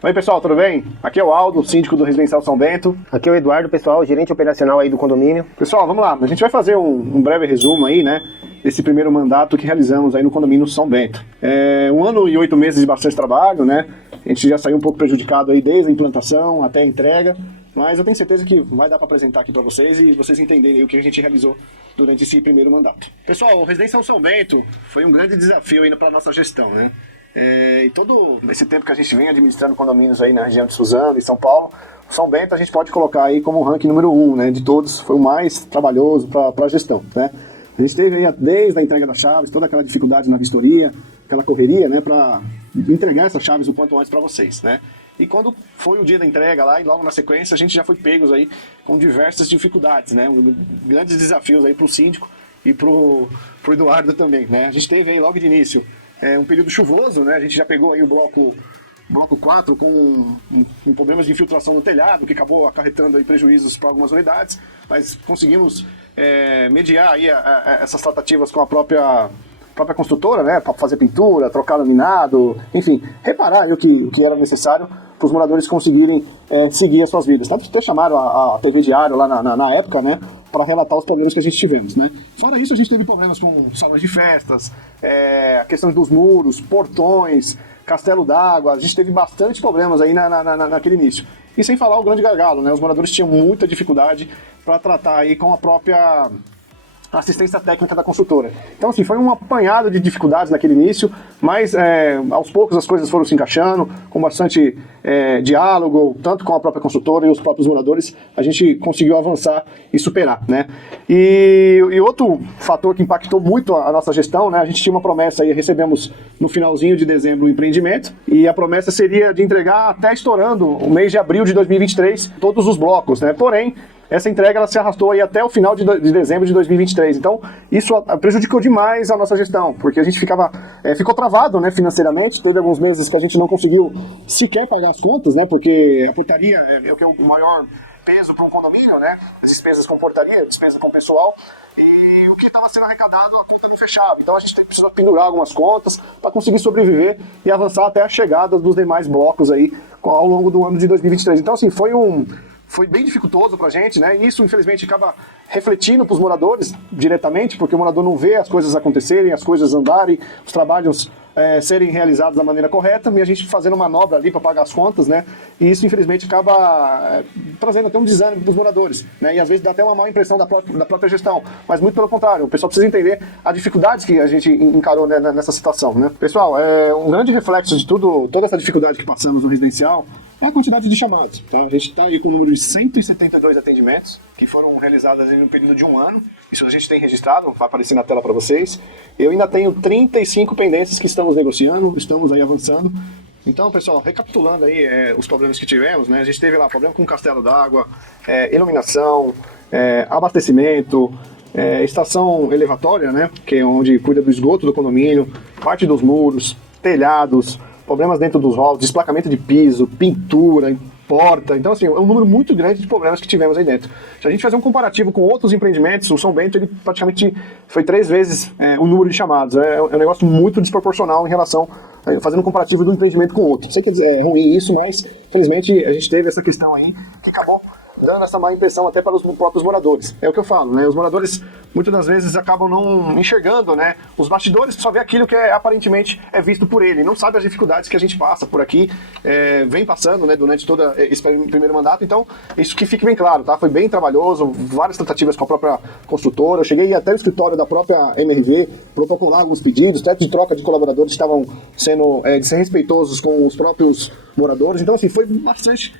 Oi pessoal, tudo bem? Aqui é o Aldo, síndico do Residencial São Bento. Aqui é o Eduardo, pessoal, gerente operacional aí do condomínio. Pessoal, vamos lá, a gente vai fazer um breve resumo aí, né, desse primeiro mandato que realizamos aí no condomínio São Bento. 1 ano e 8 meses de bastante trabalho, né, a gente já saiu um pouco prejudicado aí desde a implantação até a entrega, mas eu tenho certeza que vai dar para apresentar aqui para vocês e vocês entenderem o que a gente realizou durante esse primeiro mandato. Pessoal, o Residencial São Bento foi um grande desafio aí para a nossa gestão, né. E todo esse tempo que a gente vem administrando condomínios aí na região de Suzano e São Paulo, o São Bento a gente pode colocar aí como o ranking número 1, né, de todos, foi o mais trabalhoso para a gestão, né. A gente teve aí desde a entrega das chaves, toda aquela dificuldade na vistoria, aquela correria, né, para entregar essas chaves o quanto antes para vocês, né. E quando foi o dia da entrega lá, e logo na sequência, a gente já foi pegos aí com diversas dificuldades, né, grandes desafios aí para o síndico e para o Eduardo também, né. A gente teve aí logo de início um período chuvoso, né? A gente já pegou aí o bloco 4 com problemas de infiltração no telhado, que acabou acarretando aí prejuízos para algumas unidades, mas conseguimos mediar aí essas tratativas com a própria construtora, né? Para fazer pintura, trocar laminado, enfim, reparar aí o que era necessário para os moradores conseguirem seguir as suas vidas. Tanto que até chamaram a TV Diário lá na época, né? Para relatar os problemas que a gente tivemos, né? Fora isso, a gente teve problemas com salões de festas, a questão dos muros, portões, castelo d'água, a gente teve bastante problemas aí naquele início. E sem falar o grande gargalo, né? Os moradores tinham muita dificuldade para tratar aí com a própria assistência técnica da construtora. Então, assim, foi um apanhado de dificuldades naquele início, mas aos poucos as coisas foram se encaixando, com bastante diálogo, tanto com a própria construtora e os próprios moradores, a gente conseguiu avançar e superar, né? E outro fator que impactou muito a nossa gestão, né? A gente tinha uma promessa aí, recebemos no finalzinho de dezembro o empreendimento, e a promessa seria de entregar até estourando o mês de abril de 2023, todos os blocos, né? Porém, essa entrega ela se arrastou aí até o final de dezembro de 2023. Então, isso prejudicou demais a nossa gestão, porque a gente ficou travado, né, financeiramente. Teve alguns meses que a gente não conseguiu sequer pagar as contas, né, porque a portaria é o que é o maior peso para um condomínio, né, despesas com portaria, despesas com pessoal, e o que estava sendo arrecadado, a conta não fechava. Então, a gente precisou pendurar algumas contas para conseguir sobreviver e avançar até a chegada dos demais blocos aí ao longo do ano de 2023. Então, assim, foi bem dificultoso pra gente, né? E isso, infelizmente, acaba refletindo pros moradores diretamente, porque o morador não vê as coisas acontecerem, as coisas andarem, os trabalhos serem realizados da maneira correta, e a gente fazendo manobra ali para pagar as contas, né? E isso, infelizmente, acaba trazendo até um desânimo dos moradores, né? E às vezes dá até uma má impressão da própria gestão, mas muito pelo contrário, o pessoal precisa entender a dificuldade que a gente encarou, né, nessa situação, né? Pessoal, um grande reflexo de toda essa dificuldade que passamos no residencial é a quantidade de chamados, tá? A gente está aí com o número de 172 atendimentos que foram realizados em um período de 1 ano. Isso a gente tem registrado, vai aparecer na tela para vocês. Eu ainda tenho 35 pendências que estamos negociando, estamos aí avançando. Então, pessoal, recapitulando aí os problemas que tivemos, né? A gente teve lá problema com castelo d'água, iluminação, abastecimento, estação elevatória, né? Que é onde cuida do esgoto do condomínio, parte dos muros, telhados, problemas dentro dos halls, desplacamento de piso, pintura, porta. Então, assim, é um número muito grande de problemas que tivemos aí dentro. Se a gente fazer um comparativo com outros empreendimentos, o São Bento, ele praticamente foi 3 vezes o número de chamados. É um negócio muito desproporcional em relação, fazendo um comparativo de um empreendimento com outro. Sei que é ruim isso, mas, felizmente, a gente teve essa questão aí que acabou dando essa má impressão até para os próprios moradores. É o que eu falo, né? Os moradores, muitas das vezes, acabam não enxergando, né? Os bastidores só vê aquilo que aparentemente é visto por ele, não sabe as dificuldades que a gente passa por aqui, vem passando, né, durante todo esse primeiro mandato. Então, isso que fique bem claro, tá? Foi bem trabalhoso, várias tratativas com a própria construtora. Eu cheguei até o escritório da própria MRV, protocolar alguns pedidos, até de troca de colaboradores que estavam sendo desrespeitosos com os próprios moradores. Então, assim, foi bastante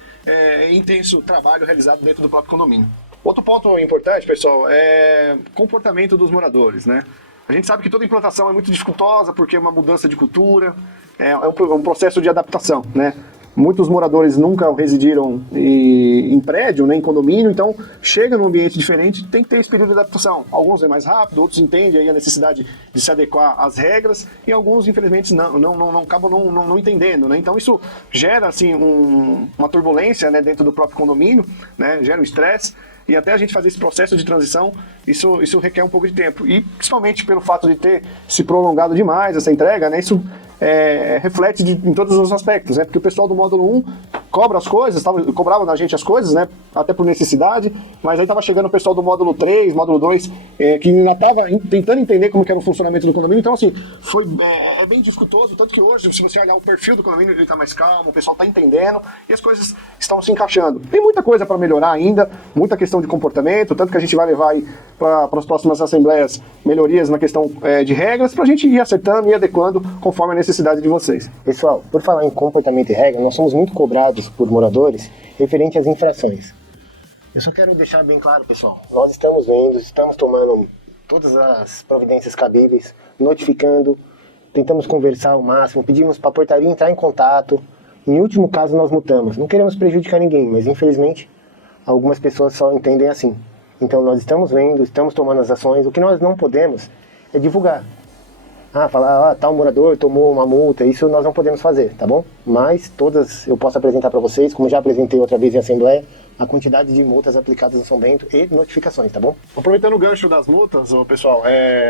intenso trabalho realizado dentro do próprio condomínio. Outro ponto importante, pessoal, é comportamento dos moradores, né? A gente sabe que toda implantação é muito dificultosa porque é uma mudança de cultura, é um processo de adaptação, né? Muitos moradores nunca residiram em prédio, né, em condomínio, então chega num ambiente diferente, tem que ter esse período de adaptação. Alguns é mais rápido, outros entendem aí a necessidade de se adequar às regras, e alguns, infelizmente, acabam não entendendo, né? Então isso gera, assim, uma turbulência, né, dentro do próprio condomínio, né, gera um estresse, e até a gente fazer esse processo de transição, isso requer um pouco de tempo. E principalmente pelo fato de ter se prolongado demais essa entrega, né, isso reflete em todos os aspectos, né? Porque o pessoal do módulo 1 cobra as coisas, cobrava da gente as coisas, né? Até por necessidade, mas aí estava chegando o pessoal do módulo 3, módulo 2, que ainda estava tentando entender como que era o funcionamento do condomínio. Então, assim, foi bem dificultoso, tanto que hoje, se você olhar o perfil do condomínio, ele está mais calmo, o pessoal está entendendo e as coisas estão se encaixando. Tem muita coisa para melhorar ainda, muita questão de comportamento, tanto que a gente vai levar aí para as próximas assembleias melhorias na questão de regras, para a gente ir acertando e adequando conforme a necessidade de vocês. Pessoal, por falar em comportamento e regra, nós somos muito cobrados por moradores referente às infrações. Eu só quero deixar bem claro, pessoal, nós estamos vendo, estamos tomando todas as providências cabíveis, notificando, tentamos conversar ao máximo, pedimos para a portaria entrar em contato. Em último caso, nós multamos. Não queremos prejudicar ninguém, mas infelizmente algumas pessoas só entendem assim. Então nós estamos vendo, estamos tomando as ações. O que nós não podemos é divulgar. Falar, tal morador tomou uma multa, isso nós não podemos fazer, tá bom? Mas todas eu posso apresentar para vocês, como já apresentei outra vez em assembleia, a quantidade de multas aplicadas no São Bento e notificações, tá bom? Aproveitando o gancho das multas, pessoal,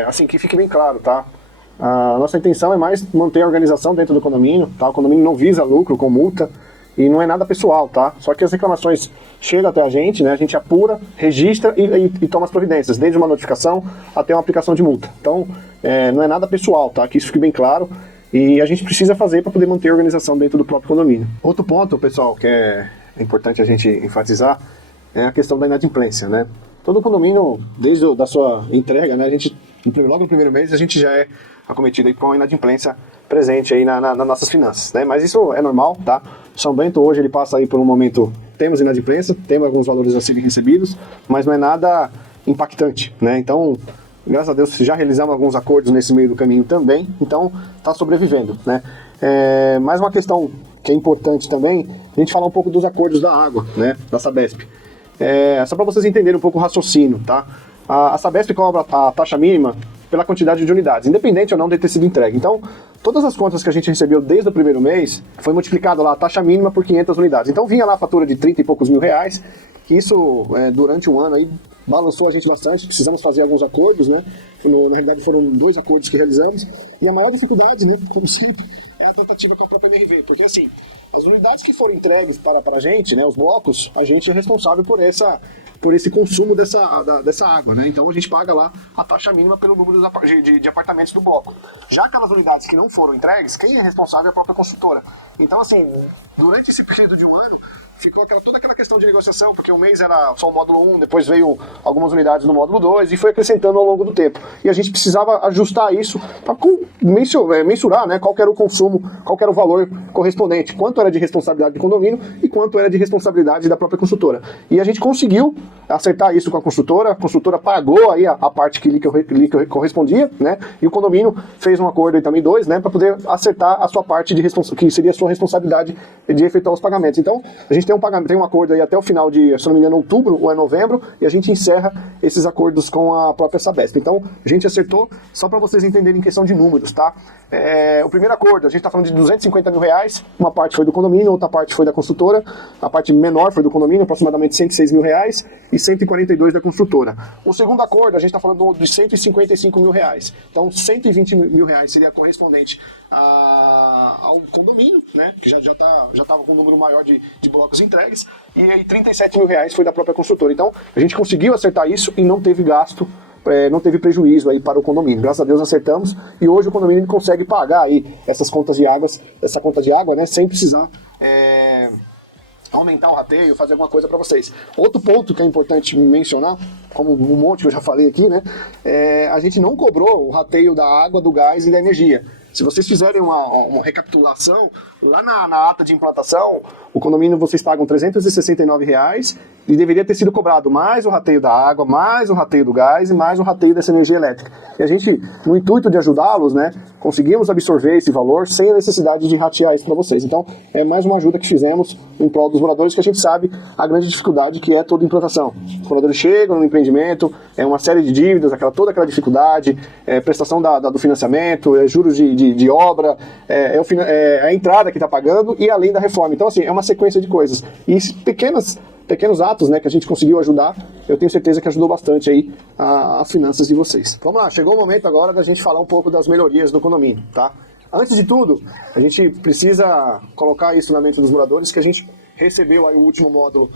assim, que fique bem claro, tá? A nossa intenção é mais manter a organização dentro do condomínio, tá? O condomínio não visa lucro com multa e não é nada pessoal, tá? Só que as reclamações chegam até a gente, né? A gente apura, registra e toma as providências, desde uma notificação até uma aplicação de multa. Então, não é nada pessoal, tá? Que isso fique bem claro e a gente precisa fazer para poder manter a organização dentro do próprio condomínio. Outro ponto, pessoal, que é importante a gente enfatizar é a questão da inadimplência, né? Todo condomínio, desde a sua entrega, né? A gente, logo no primeiro mês, a gente já é acometido aí com a inadimplência presente aí nas nossas finanças, né? Mas isso é normal, tá? São Bento hoje ele passa aí por um momento, temos inadimplência, temos alguns valores a serem recebidos, mas não é nada impactante, né? Então, graças a Deus, já realizamos alguns acordos nesse meio do caminho também, então está sobrevivendo, né? Mais uma questão que é importante também, a gente falar um pouco dos acordos da água, né? Da Sabesp. Só para vocês entenderem um pouco o raciocínio, tá? A Sabesp cobra a taxa mínima pela quantidade de unidades, independente ou não de ter sido entregue. Então, todas as contas que a gente recebeu desde o primeiro mês, foi multiplicado lá a taxa mínima por 500 unidades. Então, vinha lá a fatura de 30 e poucos mil reais, que isso, durante um ano aí, balançou a gente bastante, precisamos fazer alguns acordos, né? Na realidade, foram 2 acordos que realizamos, e a maior dificuldade, né, como sempre, é a tentativa com a própria MRV, porque assim, as unidades que foram entregues para a gente, né, os blocos, a gente é responsável por esse consumo dessa água, né? Então a gente paga lá a taxa mínima pelo número de apartamentos do bloco. Já aquelas unidades que não foram entregues, quem é responsável é a própria construtora. Então assim, durante esse período de um ano, ficou toda aquela questão de negociação, porque um mês era só o módulo 1, depois veio algumas unidades no módulo 2 e foi acrescentando ao longo do tempo. E a gente precisava ajustar isso para mensurar, né, qual era o consumo, qual era o valor correspondente, quanto era de responsabilidade do condomínio e quanto era de responsabilidade da própria construtora. E a gente conseguiu acertar isso com a construtora pagou aí a parte que lhe correspondia, né, e o condomínio fez um acordo aí também 2, né, para poder acertar a sua parte que seria a sua responsabilidade de efetuar os pagamentos. Então, a gente tem um acordo aí até o final de, se não me engano, outubro ou novembro, e a gente encerra esses acordos com a própria Sabesp. Então, a gente acertou, só para vocês entenderem em questão de números, tá? O primeiro acordo, a gente está falando de 250 mil reais, uma parte foi do condomínio, outra parte foi da construtora, a parte menor foi do condomínio, aproximadamente 106 mil reais, e 142 da construtora. O segundo acordo, a gente está falando de 155 mil reais. Então, 120 mil reais seria correspondente ao condomínio, né? Que já estava com um número maior de blocos entregues, e aí 37 mil reais foi da própria construtora. Então, a gente conseguiu acertar isso e não teve gasto, não teve prejuízo aí para o condomínio. Graças a Deus acertamos, e hoje o condomínio consegue pagar aí essa conta de água, né, sem precisar aumentar o rateio, fazer alguma coisa para vocês. Outro ponto que é importante mencionar, como um monte que eu já falei aqui, né, a gente não cobrou o rateio da água, do gás e da energia. Se vocês fizerem uma recapitulação, lá na ata de implantação, o condomínio vocês pagam R$ 369 reais e deveria ter sido cobrado mais o rateio da água, mais o rateio do gás e mais o rateio dessa energia elétrica. E a gente, no intuito de ajudá-los, né, conseguimos absorver esse valor sem a necessidade de ratear isso para vocês. Então, é mais uma ajuda que fizemos em prol dos moradores, que a gente sabe a grande dificuldade que é toda a implantação. Os moradores chegam no empreendimento, uma série de dívidas, toda aquela dificuldade, prestação do financiamento, juros de obra, a entrada que está pagando e além da reforma. Então, assim, é uma sequência de coisas. E esses pequenos atos, né, que a gente conseguiu ajudar, eu tenho certeza que ajudou bastante aí as finanças de vocês. Vamos lá, chegou o momento agora da gente falar um pouco das melhorias do condomínio, tá? Antes de tudo, a gente precisa colocar isso na mente dos moradores, que a gente recebeu aí o último módulo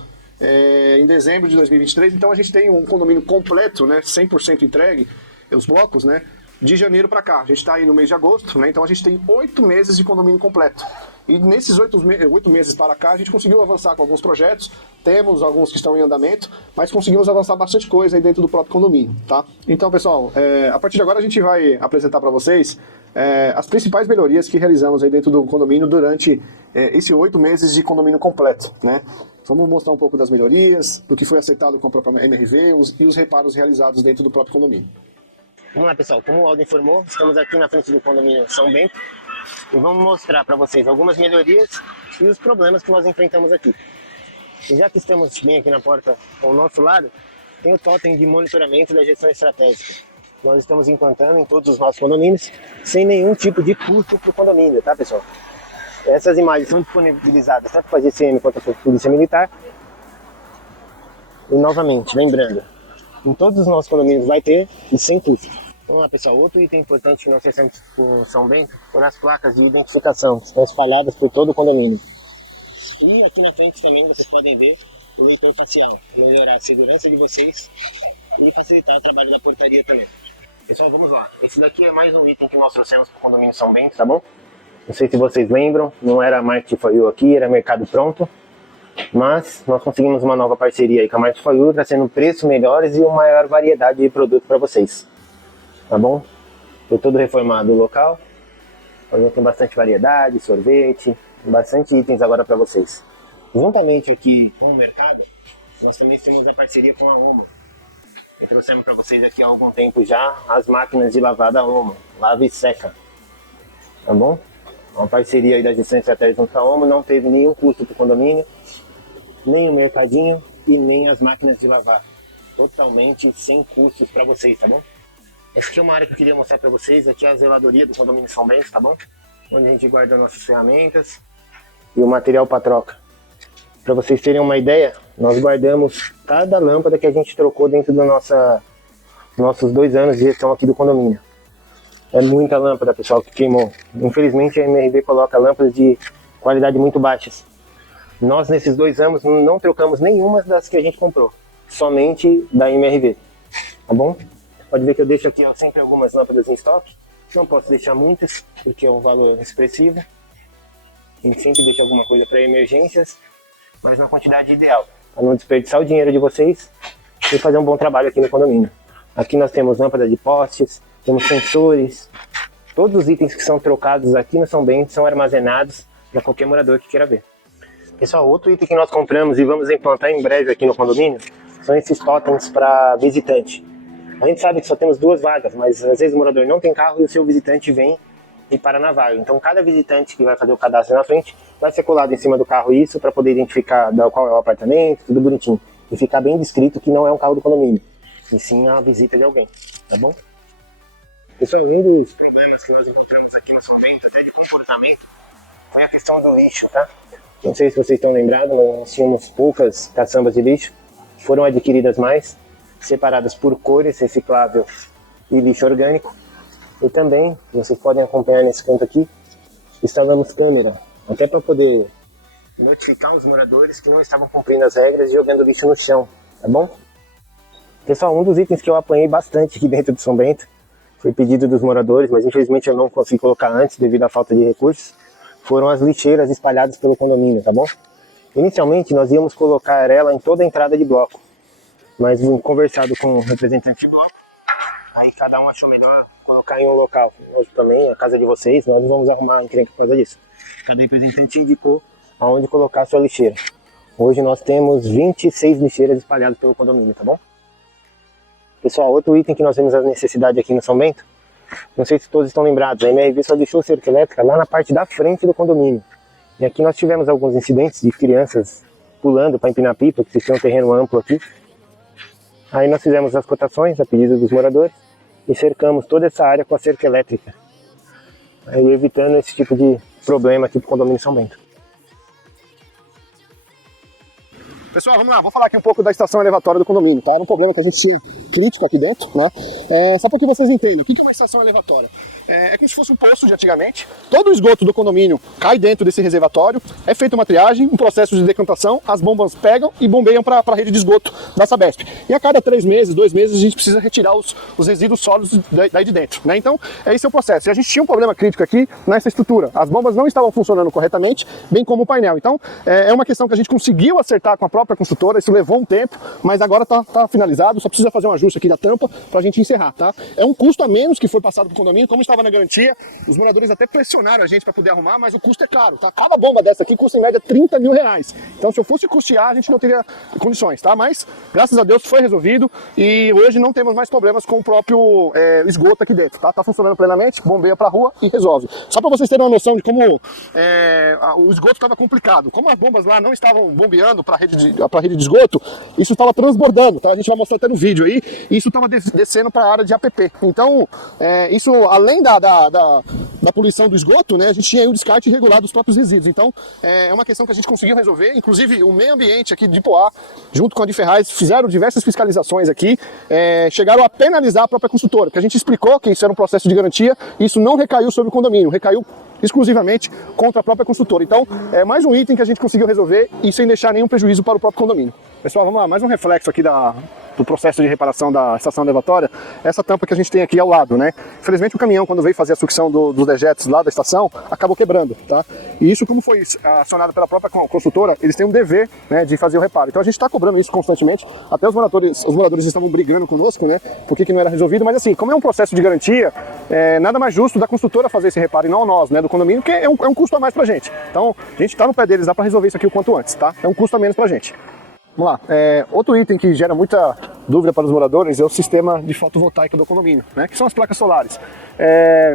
em dezembro de 2023, então a gente tem um condomínio completo, né, 100% entregue, os blocos, né, de janeiro para cá. A gente está aí no mês de agosto, né, então a gente tem 8 meses de condomínio completo. E nesses 8 meses para cá, a gente conseguiu avançar com alguns projetos, temos alguns que estão em andamento, mas conseguimos avançar bastante coisa aí dentro do próprio condomínio, tá? Então, pessoal, a partir de agora a gente vai apresentar para vocês as principais melhorias que realizamos aí dentro do condomínio durante esses 8 meses de condomínio completo, né? Vamos mostrar um pouco das melhorias, do que foi acertado com a própria MRV e os reparos realizados dentro do próprio condomínio. Vamos lá, pessoal, como o Aldo informou, estamos aqui na frente do condomínio São Bento e vamos mostrar para vocês algumas melhorias e os problemas que nós enfrentamos aqui. E já que estamos bem aqui na porta ao nosso lado, tem o totem de monitoramento da gestão estratégica. Nós estamos implantando em todos os nossos condomínios sem nenhum tipo de custo para o condomínio, tá, pessoal? Essas imagens são disponibilizadas tanto para a GCM quanto para a Polícia Militar. E novamente, lembrando, em todos os nossos condomínios vai ter e sem custo. Vamos lá, pessoal, outro item importante que nós recebemos por São Bento foram as placas de identificação, que estão espalhadas por todo o condomínio. E aqui na frente também vocês podem ver o leitor facial, melhorar a segurança de vocês e facilitar o trabalho da portaria também. Pessoal, vamos lá. Esse daqui é mais um item que nós trouxemos para o condomínio São Bento, tá bom? Não sei se vocês lembram, não era a Market for You aqui, era Mercado Pronto. Mas nós conseguimos uma nova parceria aí com a Market for You, trazendo preços melhores e uma maior variedade de produtos para vocês. Tá bom? Foi todo reformado o local. Tem bastante variedade, sorvete, bastante itens agora para vocês. Juntamente aqui com o mercado, nós também temos a parceria com a Omo. E trouxemos para vocês aqui há algum tempo já as máquinas de lavada Omo, lava e seca. Tá bom? Uma parceria aí da gestão estratégica junto com a Omo, não teve nenhum custo para o condomínio, nem o mercadinho e nem as máquinas de lavar. Totalmente sem custos para vocês, tá bom? Essa aqui é uma área que eu queria mostrar para vocês, aqui é a zeladoria do condomínio São Bento, tá bom? Onde a gente guarda nossas ferramentas e o material para troca. Para vocês terem uma ideia, nós guardamos cada lâmpada que a gente trocou dentro do nossos 2 anos de gestão aqui do condomínio. É muita lâmpada, pessoal, que queimou. Infelizmente a MRV coloca lâmpadas de qualidade muito baixas. Nós nesses 2 anos não trocamos nenhuma das que a gente comprou, somente da MRV, tá bom? Pode ver que eu deixo aqui sempre algumas lâmpadas em estoque. Não posso deixar muitas, porque é um valor expressivo. A gente sempre deixa alguma coisa para emergências, mas na quantidade ideal, para não desperdiçar o dinheiro de vocês e fazer um bom trabalho aqui no condomínio. Aqui nós temos lâmpadas de postes, temos sensores. Todos os itens que são trocados aqui no São Bento são armazenados para qualquer morador que queira ver. Pessoal, outro item que nós compramos e vamos implantar em breve aqui no condomínio são esses totens para visitante. A gente sabe que só temos 2 vagas, mas às vezes o morador não tem carro e o seu visitante vem e para na vaga. Então cada visitante que vai fazer o cadastro na frente vai ser colado em cima do carro isso para poder identificar qual é o apartamento, tudo bonitinho. E ficar bem descrito que não é um carro do condomínio, e sim a visita de alguém, tá bom? Pessoal, um dos problemas que nós encontramos aqui no São Bento, até de comportamento, foi a questão do lixo, tá? Não sei se vocês estão lembrados, mas nós tínhamos poucas caçambas de lixo, foram adquiridas mais, separadas por cores, reciclável e lixo orgânico. E também, vocês podem acompanhar nesse canto aqui, instalamos câmera, até para poder notificar os moradores que não estavam cumprindo as regras e jogando lixo no chão, tá bom? Pessoal, um dos itens que eu apanhei bastante aqui dentro de São Bento, foi pedido dos moradores, mas infelizmente eu não consegui colocar antes devido à falta de recursos, foram as lixeiras espalhadas pelo condomínio, tá bom? Inicialmente nós íamos colocar ela em toda a entrada de bloco, mas conversado com o representante de bloco, aí cada um achou melhor colocar em um local. Hoje também, a casa de vocês, nós vamos arrumar a encrenca por causa disso. Cada representante indicou aonde colocar a sua lixeira. Hoje nós temos 26 lixeiras espalhadas pelo condomínio, tá bom? Pessoal, outro item que nós temos a necessidade aqui no São Bento, não sei se todos estão lembrados, a MRV só deixou cerca elétrica lá na parte da frente do condomínio. E aqui nós tivemos alguns incidentes de crianças pulando para empinar pipa, que tinha um terreno amplo aqui. Aí nós fizemos as cotações a pedido dos moradores e cercamos toda essa área com a cerca elétrica, aí evitando esse tipo de problema aqui para o condomínio São Bento. Pessoal, vamos lá, vou falar aqui um pouco da estação elevatória do condomínio, tá? Era um problema que a gente tinha crítico aqui dentro, né? Só para que vocês entendam, o que é uma estação elevatória? É como se fosse um poço de antigamente, todo o esgoto do condomínio cai dentro desse reservatório, é feita uma triagem, um processo de decantação, as bombas pegam e bombeiam para a rede de esgoto da Sabesp. E a cada 3 meses, 2 meses, a gente precisa retirar os resíduos sólidos daí de dentro, né? Então, esse é o processo. E a gente tinha um problema crítico aqui nessa estrutura, as bombas não estavam funcionando corretamente, bem como o painel. Então, é uma questão que a gente conseguiu acertar com a própria construtora, isso levou um tempo, mas agora tá finalizado, só precisa fazer um ajuste aqui da tampa para a gente encerrar, tá? É um custo a menos que foi passado para o condomínio, como estava na garantia, os moradores até pressionaram a gente para poder arrumar, mas o custo é caro, tá? Cada bomba dessa aqui custa em média R$30 mil. Então, se eu fosse custear, a gente não teria condições, tá? Mas, graças a Deus, foi resolvido e hoje não temos mais problemas com o próprio esgoto aqui dentro, tá? Tá funcionando plenamente, bombeia para a rua e resolve. Só para vocês terem uma noção de como o esgoto estava complicado. Como as bombas lá não estavam bombeando para a rede de esgoto, isso estava transbordando, tá? A gente vai mostrar até no vídeo aí, e isso estava descendo para a área de APP. Então, isso, além da poluição do esgoto, né, a gente tinha aí o descarte irregular dos próprios resíduos. Então, é uma questão que a gente conseguiu resolver. Inclusive, o meio ambiente aqui de Poá, junto com a de Ferraz, fizeram diversas fiscalizações aqui, chegaram a penalizar a própria construtora, porque a gente explicou que isso era um processo de garantia, e isso não recaiu sobre o condomínio, recaiu exclusivamente contra a própria construtora. Então, é mais um item que a gente conseguiu resolver e sem deixar nenhum prejuízo para o próprio condomínio. Pessoal, vamos lá, mais um reflexo aqui do processo de reparação da estação elevatória, essa tampa que a gente tem aqui ao lado, né? Infelizmente o caminhão, quando veio fazer a sucção dos dejetos lá da estação, acabou quebrando, tá? E isso, como foi acionado pela própria construtora, eles têm um dever, né, de fazer o reparo. Então a gente está cobrando isso constantemente, até os moradores estavam brigando conosco, né, por que não era resolvido, mas assim, como é um processo de garantia, nada mais justo da construtora fazer esse reparo e não nós, né, do condomínio, porque é um custo a mais pra gente. Então, a gente tá no pé deles, dá pra resolver isso aqui o quanto antes, tá? É um custo a menos pra gente. Vamos lá, outro item que gera muita dúvida para os moradores é o sistema de fotovoltaica do condomínio, né, que são as placas solares.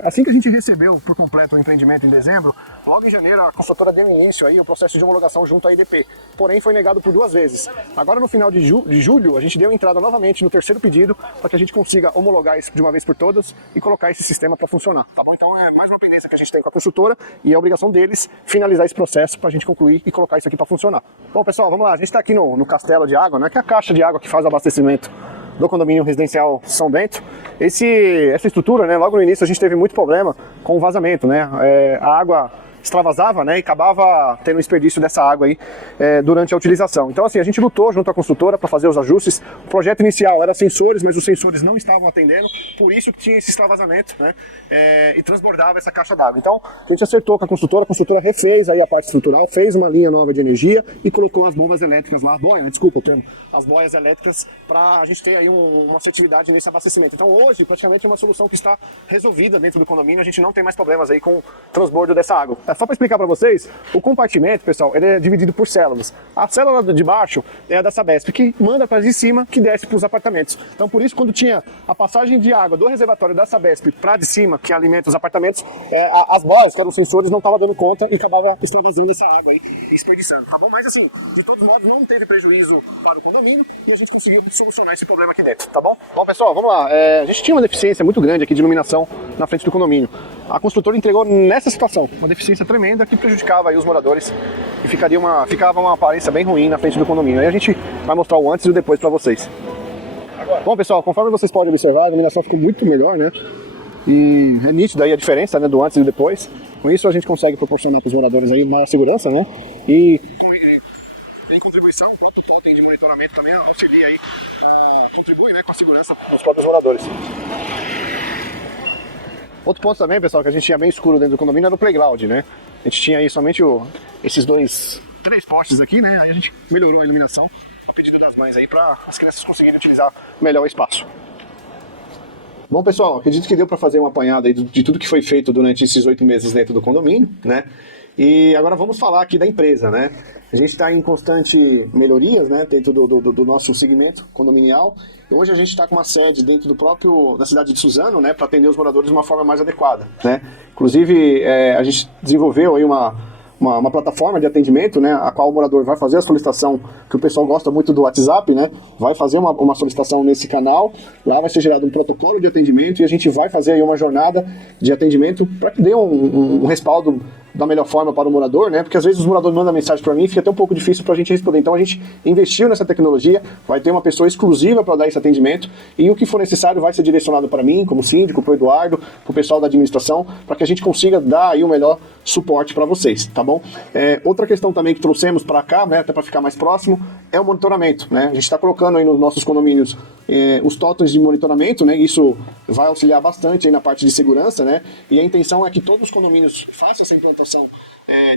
Assim que a gente recebeu por completo o empreendimento em dezembro, logo em janeiro a construtora deu início aí o processo de homologação junto à IDP, porém foi negado por 2 vezes. Agora no final de julho a gente deu entrada novamente no 3º pedido para que a gente consiga homologar isso de uma vez por todas e colocar esse sistema para funcionar, tá bom? Então é mais uma pendência que a gente tem com a construtora e é a obrigação deles finalizar esse processo para a gente concluir e colocar isso aqui para funcionar. Bom pessoal, vamos lá, a gente está aqui no castelo de água, né, que é a caixa de água que faz o abastecimento do condomínio residencial São Bento. Essa estrutura, né, logo no início a gente teve muito problema com o vazamento, né, a água extravasava, né, e acabava tendo um desperdício dessa água aí durante a utilização. Então assim, a gente lutou junto à construtora para fazer os ajustes. O projeto inicial era sensores, mas os sensores não estavam atendendo, por isso que tinha esse extravasamento, né, e transbordava essa caixa d'água. Então a gente acertou com a construtora refez aí a parte estrutural, fez uma linha nova de energia e colocou as bombas elétricas lá, desculpa o termo, as boias elétricas, para a gente ter aí uma assertividade nesse abastecimento. Então hoje praticamente é uma solução que está resolvida dentro do condomínio, a gente não tem mais problemas aí com o transbordo dessa água. Só para explicar para vocês, o compartimento, pessoal, ele é dividido por células. A célula de baixo é a da Sabesp, que manda para de cima, que desce para os apartamentos. Então, por isso, quando tinha a passagem de água do reservatório da Sabesp para de cima, que alimenta os apartamentos, as boias, que eram os sensores, não estavam dando conta e acabava extravasando essa água aí, desperdiçando, tá bom? Mas assim, de todos modos, não teve prejuízo para o condomínio e a gente conseguiu solucionar esse problema aqui dentro, tá bom? Bom, pessoal, vamos lá. A gente tinha uma deficiência muito grande aqui de iluminação na frente do condomínio. A construtora entregou nessa situação uma deficiência tremenda que prejudicava aí os moradores e ficava uma aparência bem ruim na frente do condomínio. Aí a gente vai mostrar o antes e o depois para vocês. Bom, pessoal, conforme vocês podem observar, a iluminação ficou muito melhor, né? E é nítido aí a diferença, né, do antes e do depois. Com isso a gente consegue proporcionar para os moradores aí maior segurança, né? E em contribuição, o próprio totem de monitoramento também auxilia aí, contribui, né, com a segurança dos próprios moradores. Outro ponto também, pessoal, que a gente tinha bem escuro dentro do condomínio era o playground, né? A gente tinha aí somente esses 3 postes aqui, né? Aí a gente melhorou a iluminação a pedido das mães aí para as crianças conseguirem utilizar melhor o espaço. Bom, pessoal, acredito que deu para fazer uma apanhada aí de tudo que foi feito durante esses 8 meses dentro do condomínio, né? E agora vamos falar aqui da empresa, né? A gente está em constante melhorias, né, dentro do nosso segmento condominial. E hoje a gente está com uma sede dentro da cidade de Suzano, né, para atender os moradores de uma forma mais adequada, né? Inclusive, a gente desenvolveu aí uma uma plataforma de atendimento, né, a qual o morador vai fazer a solicitação, que o pessoal gosta muito do WhatsApp, né, vai fazer uma solicitação nesse canal, lá vai ser gerado um protocolo de atendimento e a gente vai fazer aí uma jornada de atendimento para que dê um respaldo da melhor forma para o morador, né? Porque às vezes os moradores mandam mensagem para mim e fica até um pouco difícil para a gente responder. Então a gente investiu nessa tecnologia, vai ter uma pessoa exclusiva para dar esse atendimento e o que for necessário vai ser direcionado para mim, como síndico, para o Eduardo, para o pessoal da administração, para que a gente consiga dar aí o melhor suporte para vocês, tá bom? Outra questão também que trouxemos para cá, né, até para ficar mais próximo, é o monitoramento, né? A gente está colocando aí nos nossos condomínios os totens de monitoramento, né? Isso vai auxiliar bastante aí na parte de segurança, né? E a intenção é que todos os condomínios façam essa implantação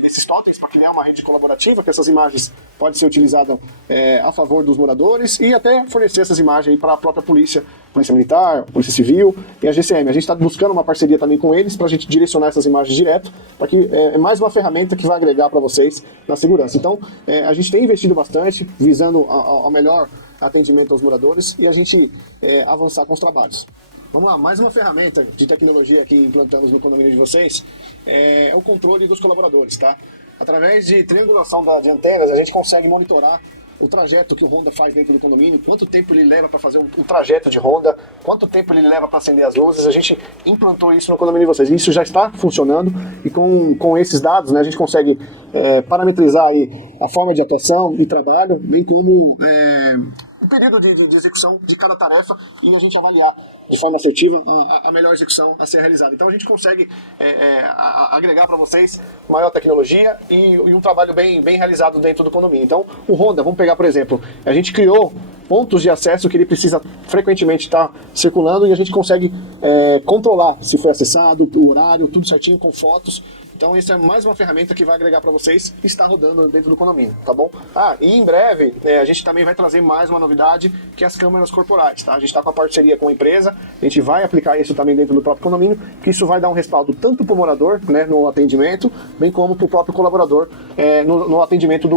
desses totens para criar uma rede colaborativa, que essas imagens podem ser utilizadas a favor dos moradores e até fornecer essas imagens para a própria polícia militar, polícia civil e a GCM. A gente está buscando uma parceria também com eles para a gente direcionar essas imagens direto, para que é mais uma ferramenta que vai agregar para vocês na segurança. Então, a gente tem investido bastante, visando ao melhor atendimento aos moradores e a gente avançar com os trabalhos. Vamos lá, mais uma ferramenta de tecnologia que implantamos no condomínio de vocês é o controle dos colaboradores, tá? Através de triangulação de antenas, a gente consegue monitorar o trajeto que o Honda faz dentro do condomínio, quanto tempo ele leva para fazer o trajeto de Honda, quanto tempo ele leva para acender as luzes. A gente implantou isso no condomínio de vocês. Isso já está funcionando e com esses dados, né, a gente consegue parametrizar aí a forma de atuação e trabalho, bem como o período de execução de cada tarefa e a gente avaliar de forma assertiva a melhor execução a ser realizada. Então a gente consegue agregar para vocês maior tecnologia e um trabalho bem realizado dentro do condomínio. Então o Honda, vamos pegar por exemplo, a gente criou pontos de acesso que ele precisa frequentemente estar circulando e a gente consegue controlar se foi acessado, o horário, tudo certinho com fotos. Então isso é mais uma ferramenta que vai agregar para vocês e está rodando dentro do condomínio, tá bom? E em breve a gente também vai trazer mais uma novidade, que é as câmeras corporais, tá? A gente está com a parceria com a empresa, a gente vai aplicar isso também dentro do próprio condomínio, que isso vai dar um respaldo tanto para o morador, né, no atendimento, bem como para o próprio colaborador no atendimento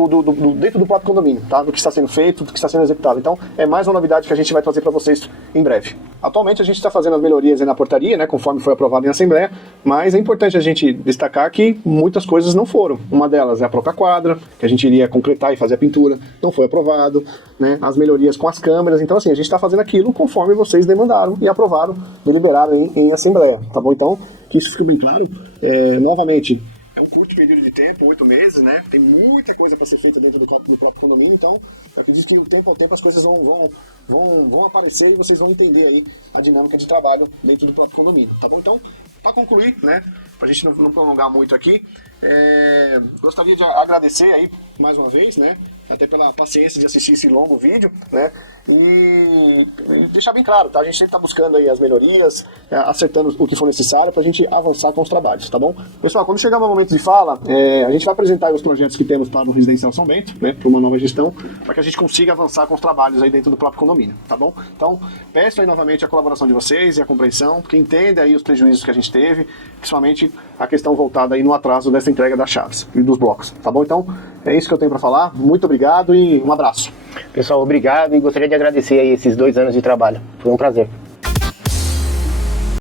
dentro do próprio condomínio, tá? Do que está sendo feito, do que está sendo executado. Então é mais uma novidade que a gente vai trazer para vocês em breve. Atualmente a gente está fazendo as melhorias aí na portaria, né, conforme foi aprovado em assembleia, mas é importante a gente destacar que muitas coisas não foram. Uma delas é a própria quadra, que a gente iria concretar e fazer a pintura, não foi aprovado, né? As melhorias com as câmeras. Então assim, a gente está fazendo aquilo conforme vocês demandaram e aprovaram, deliberaram em assembleia, tá bom? Então, que isso fique bem claro. Novamente, é um curto período de tempo, 8 meses, né? Tem muita coisa para ser feita dentro do próprio condomínio, então eu acredito que o tempo ao tempo as coisas vão aparecer e vocês vão entender aí a dinâmica de trabalho dentro do próprio condomínio, tá bom? Então, para concluir, né, para a gente não prolongar muito aqui, gostaria de agradecer aí mais uma vez, né, até pela paciência de assistir esse longo vídeo, né, e deixar bem claro, tá? A gente sempre está buscando aí as melhorias, acertando o que for necessário para a gente avançar com os trabalhos, tá bom? Pessoal, quando chegar o momento de fala, a gente vai apresentar aí os projetos que temos para o Residencial São Bento, né, para uma nova gestão, para que a gente consiga avançar com os trabalhos aí dentro do próprio condomínio, tá bom? Então, peço aí novamente a colaboração de vocês e a compreensão, porque entenda aí os prejuízos que a gente teve, principalmente a questão voltada aí no atraso dessa entrega das chaves e dos blocos, tá bom? Então, é isso que eu tenho para falar. Muito obrigado e um abraço. Pessoal, obrigado e gostaria de agradecer aí esses 2 anos de trabalho. Foi um prazer.